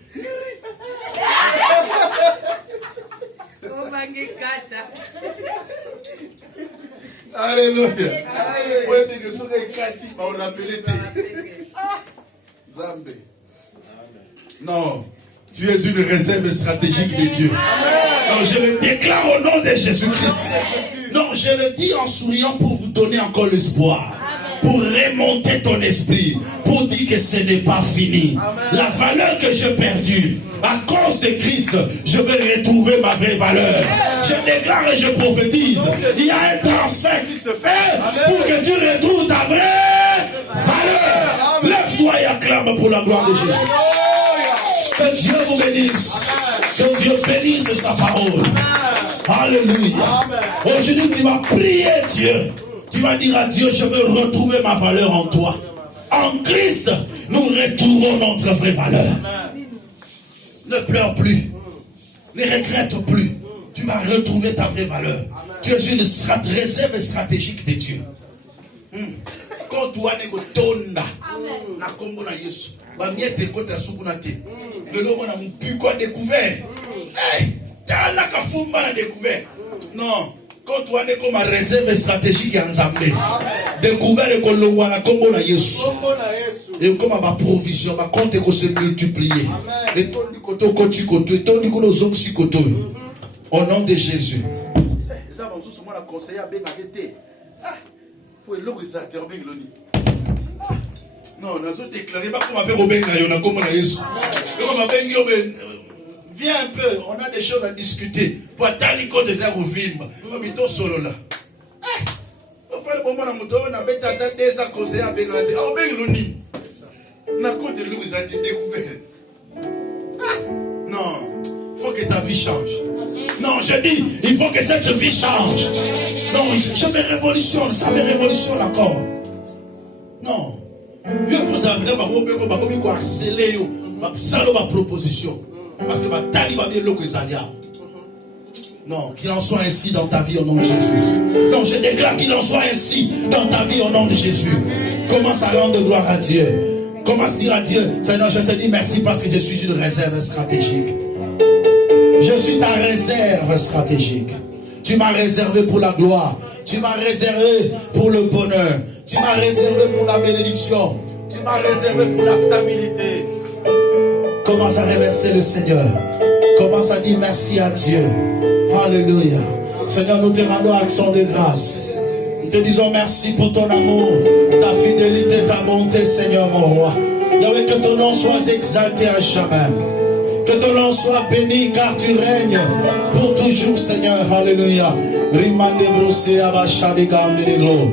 Alléluia. Oui, mais que ce n'est Kati, on l'appelait Zambé. Non, tu es une réserve stratégique de Dieu. Non, je le déclare au nom de Jésus-Christ. Non, je le dis en souriant pour vous donner encore l'espoir. Pour remonter ton esprit. Pour dire que ce n'est pas fini. La valeur que j'ai perdue, à cause de Christ, je vais retrouver ma vraie valeur. Je déclare et je prophétise. Il y a un transfert qui se fait pour que tu retrouves ta vraie valeur. Lève-toi et acclame pour la gloire de Jésus. Que Dieu vous bénisse. Que Dieu bénisse sa parole. Alléluia. Aujourd'hui, tu vas prier Dieu. Tu vas dire à Dieu, je veux retrouver ma valeur en toi. En Christ, nous retrouvons notre vraie valeur. Ne pleure plus. Ne regrette plus. Tu vas retrouver ta vraie valeur. Tu es une réserve stratégique de Dieu. Quand tu as tonda na kombo na Yesu, ba miete kota sukuna te. Le lomo na mpuko découvert. Hey, tala kafumba na découvert. Non, quand tu as comme réserve stratégique en Zambé. Découvert le kolongwa na kombo na Yesu. Et comme ma provision, ma compte est se multiplier. Et ton koto koti koto, et ton kono zonksi koto. Au nom de Jésus. Ça va sous moi la conseiller à Benagete. Pour le réalisateur Bengloni. Non, on a juste déclaré pas comme avec Robin Gayona comme on a Yesu. Comme avec viens un peu, on a des choses à discuter. Pour attendre qu'on des airs au film. On est solo là. On fait le moment à mon tour, on a bête à des à conseiller à Benagete. Ah, Bengloni. On a côté de Louis a découvert. Non, il faut que ta vie change. Non, je dis, il faut que cette vie change. Non, je me révolutionne, ça me révolutionne encore. Non. Dieu vous a amené à harceler, ma proposition. Parce que ma taliban est l'eau que ça y a. Non, qu'il en soit ainsi dans ta vie au nom de Jésus. Non, je déclare qu'il en soit ainsi dans ta vie au nom de Jésus. Commence à rendre gloire à Dieu. Commence à dire à Dieu, Seigneur, je te dis merci parce que je suis une réserve stratégique. Je suis ta réserve stratégique. Tu m'as réservé pour la gloire. Tu m'as réservé pour le bonheur. Tu m'as réservé pour la bénédiction. Tu m'as réservé pour la stabilité. Commence à remercier le Seigneur. Commence à dire merci à Dieu. Alléluia. Seigneur, nous te rendons action de grâce. Nous te disons merci pour ton amour, ta fidélité, ta bonté, Seigneur mon roi. Yahweh, que ton nom soit exalté à jamais. Que ton nom soit béni car tu règnes pour toujours, Seigneur. Alléluia. Rimande brosse abashadi gambireglo.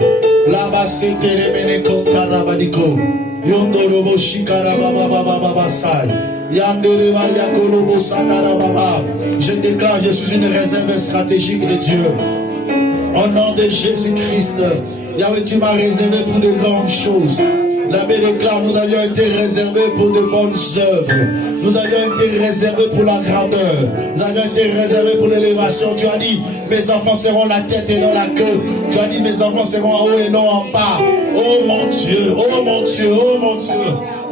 Laba setere meneko karabadiko. Yondorobo shikara baba baba baba sai. Yandere baya kolobo sanara baba. Je déclare, je suis une réserve stratégique de Dieu. Au nom de Jésus-Christ. Yahweh, tu m'as réservé pour de grandes choses. La Bible déclare, nous avions été réservés pour de bonnes œuvres. Nous avions été réservés pour la grandeur. Nous avions été réservés pour l'élévation. Tu as dit, mes enfants seront la tête et non la queue. Tu as dit, mes enfants seront en haut et non en bas. Oh mon Dieu, oh mon Dieu, oh mon Dieu,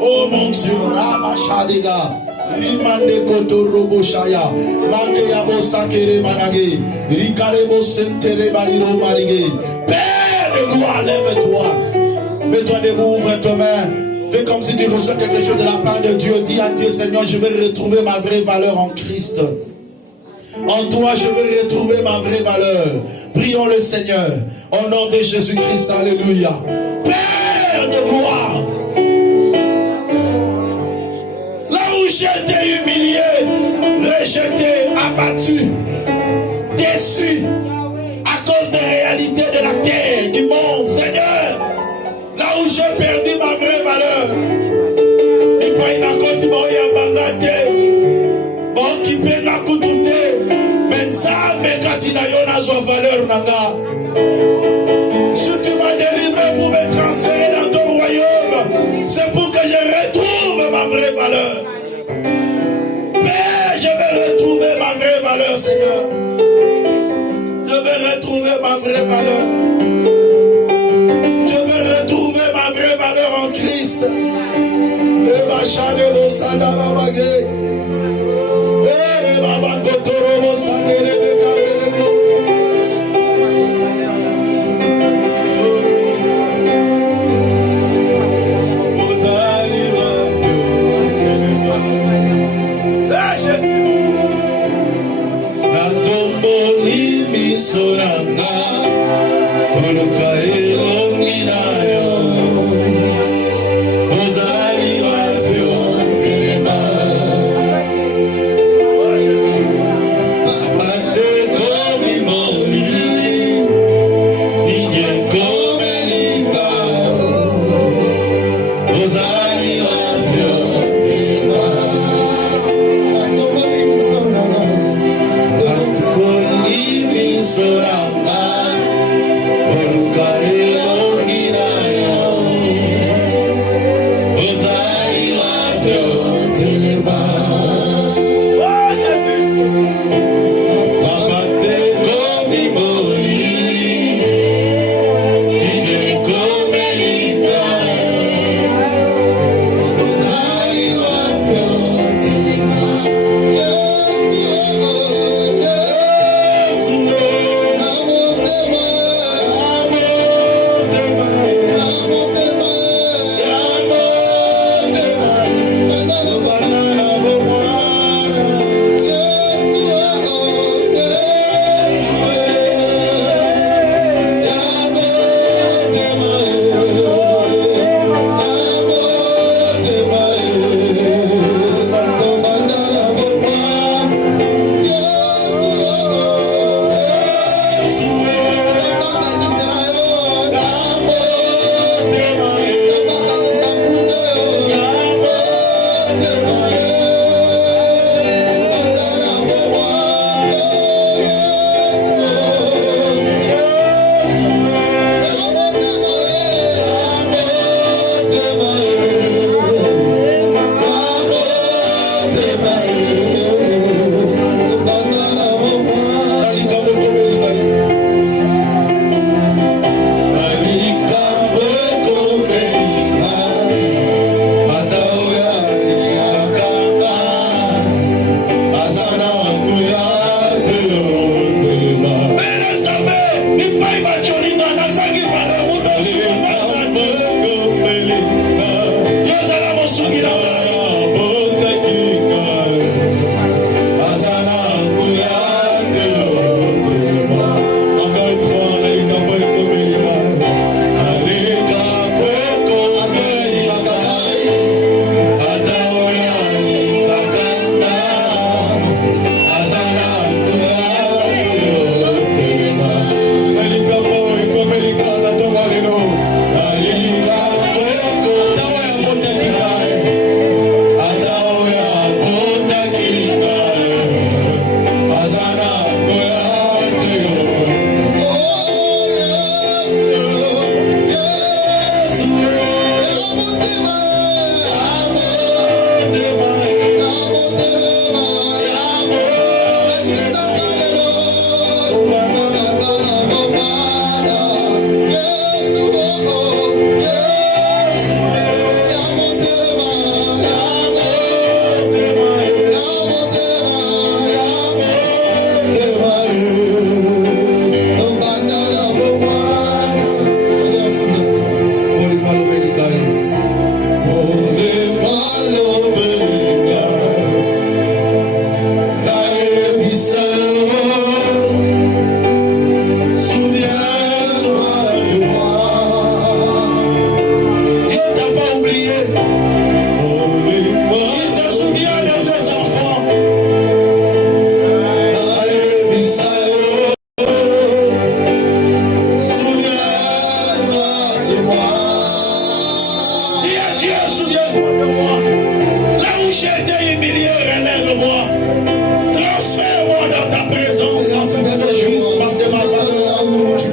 oh mon Dieu. Ramachadiga. Rimande koto robo shaya. Marke yabo sakere manage. Rikarebo sentere baliro marige. Père de gloire, lève-toi. Mets-toi debout, ouvre tes mains. Fais comme si tu reçois quelque chose de la part de Dieu. Dis à Dieu, Seigneur, je vais retrouver ma vraie valeur en Christ. En toi, je vais retrouver ma vraie valeur. Prions le Seigneur. Au nom de Jésus-Christ, alléluia. Père de gloire. Là où j'étais humilié, rejeté, abattu, déçu, à cause des réalités de la terre, du monde, Seigneur. Là où j'ai perdu ma vraie valeur. Et pas une accord, tu m'as eu un bangate. Bon, qui peut n'a coûté. Mais ça, mais quand il a eu une valeur, naga. Si tu m'as délivré pour me transférer dans ton royaume, c'est pour que je retrouve ma vraie valeur. Père, je vais retrouver ma vraie valeur, Seigneur. Je vais retrouver ma vraie valeur. Retrouver ma vraie valeur en Christ. Et ma chane bo sandara bagay. Et ma bakotoro bo sandere bekabele bo. Ozali wa tenema. Ah Jésus. La tomboli misoranga. Olokaelo.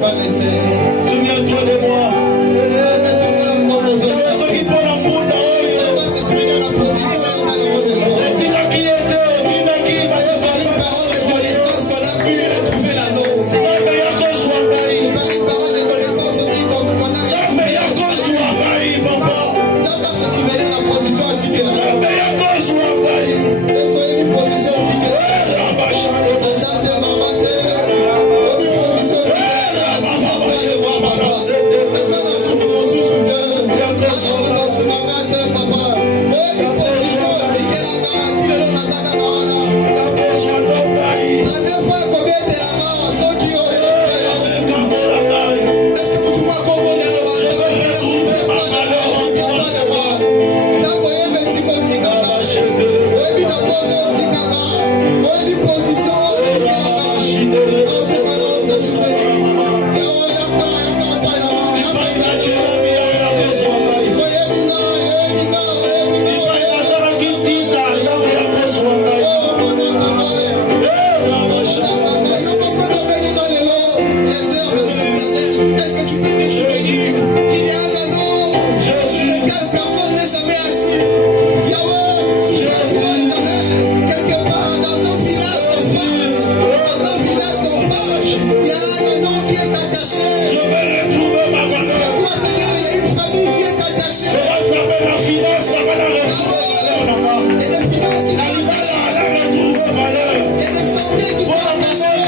pas laisser. Souviens-toi de moi. Ceux qui prennent la poule là-haut. On va se souvenir de la position et aux allons de l'eau. Et tu n'as qui était, tu n'as qui va se Par une parole de connaissance qu'on a pu retrouver l'anneau. ça me y a qu'on soit bailli. C'est par une parole de connaissance aussi qu'on a Ça me y a qu'on soit bailli, papa. Ça va se souvenir de la position antique là. Ça me y a qu'on soit bailli. Et soyez une position antique là. Rabachane, Chante maman terre. Une position antique là. Souviens-toi de moi papa. Ça n'a pas mon sous-soutien. Maman terre papa. Une position antique là. Antique là. Nazaka bawana. La neuf fois combien de la main. Ceux qui ont est-ce que tu m'as compris le est-ce que tu peux te souvenir qu'il y a un anneau sur lequel personne n'est jamais assis? Yahweh, si je me quelque part dans un village d'en face, il y a un anneau qui est attaché. À toi, Seigneur, il y a une famille qui est attachée. Et des finances qui sont attachées. Et des santé qui sont attachées.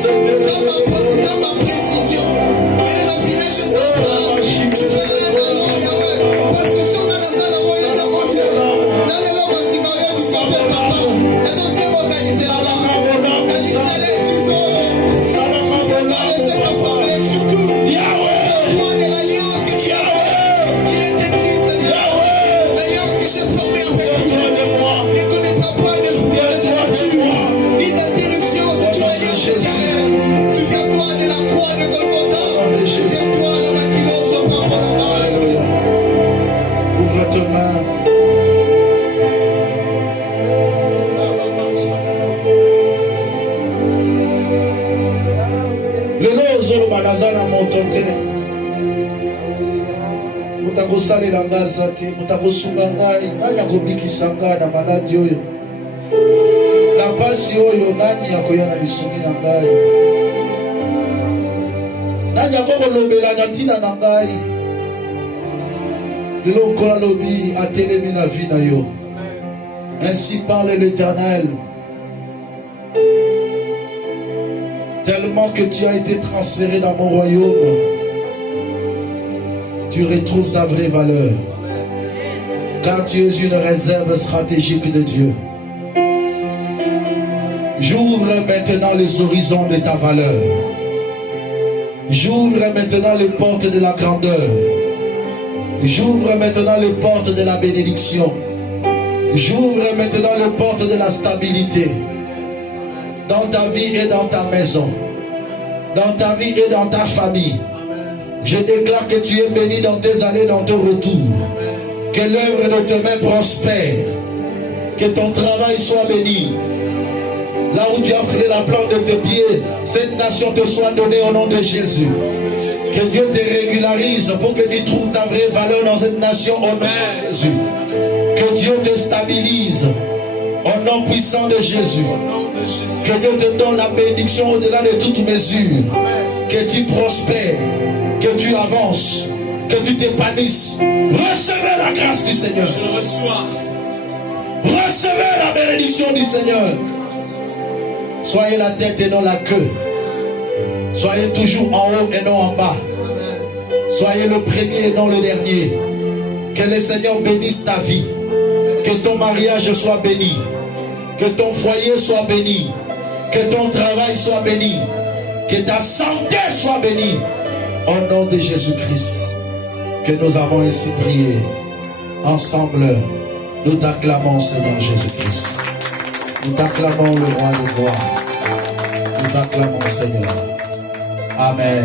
Dans ma précision, quelle est la village de sa place? Tu fais un allant, Yahweh. Position dans la salle à moyen de mon Dieu. Dans les langues citoyennes du Saint-Père, papa. Elles ont s'est organisées là-bas. Organisez les maisons. Organisez l'assemblée, surtout. Le droit de l'alliance que tu as fait. Il est écrit, Seigneur. L'alliance que j'ai formée avec toi ne connaîtra pas de rupture, ni d'interruption. C'est une alliance éternelle. Souviens-toi de la croix de Golgotha. Souviens-toi de la kilose au papa. Alléluia. Ouvre tes mains. Lelo ozolo banaza na moto te. Mutakosalela ngaza te, mutakosunga ngai, nani akobikisa ngai na maladi oyo. Na pasi oyo nani akoya na lisungi na ngai. Nani akolobela na ntina na ngai. Lelo nkola lobi atelemi na vie na yo. Ainsi parle l'Éternel. Tellement que tu as été transféré dans mon royaume, tu retrouves ta vraie valeur. Car tu es une réserve stratégique de Dieu. J'ouvre maintenant les horizons de ta valeur. J'ouvre maintenant les portes de la grandeur. J'ouvre maintenant les portes de la bénédiction. J'ouvre maintenant les portes de la stabilité. Dans ta vie et dans ta maison. Dans ta vie et dans ta famille. Je déclare que tu es béni dans tes allées, dans ton retour. Que l'œuvre de tes mains prospère. Que ton travail soit béni. Là où tu as foulé la plante de tes pieds, cette nation te soit donnée au nom de Jésus. Que Dieu te régularise pour que tu trouves ta vraie valeur dans cette nation au nom de Jésus. Que Dieu te stabilise au nom puissant de Jésus. Que Dieu te donne la bénédiction au-delà de toute mesure. Que tu prospères, que tu avances, que tu t'épanouisses. Recevez la grâce du Seigneur. Je le reçois. Recevez la bénédiction du Seigneur. Soyez la tête et non la queue. Soyez toujours en haut et non en bas. Soyez le premier et non le dernier. Que le Seigneur bénisse ta vie. Que ton mariage soit béni. Que ton foyer soit béni. Que ton travail soit béni. Que ta santé soit bénie. Au nom de Jésus-Christ. Que nous avons ainsi prié. Ensemble, nous t'acclamons, Seigneur Jésus-Christ. Nous t'acclamons le roi de gloire. Nous t'acclamons, Seigneur. Amen.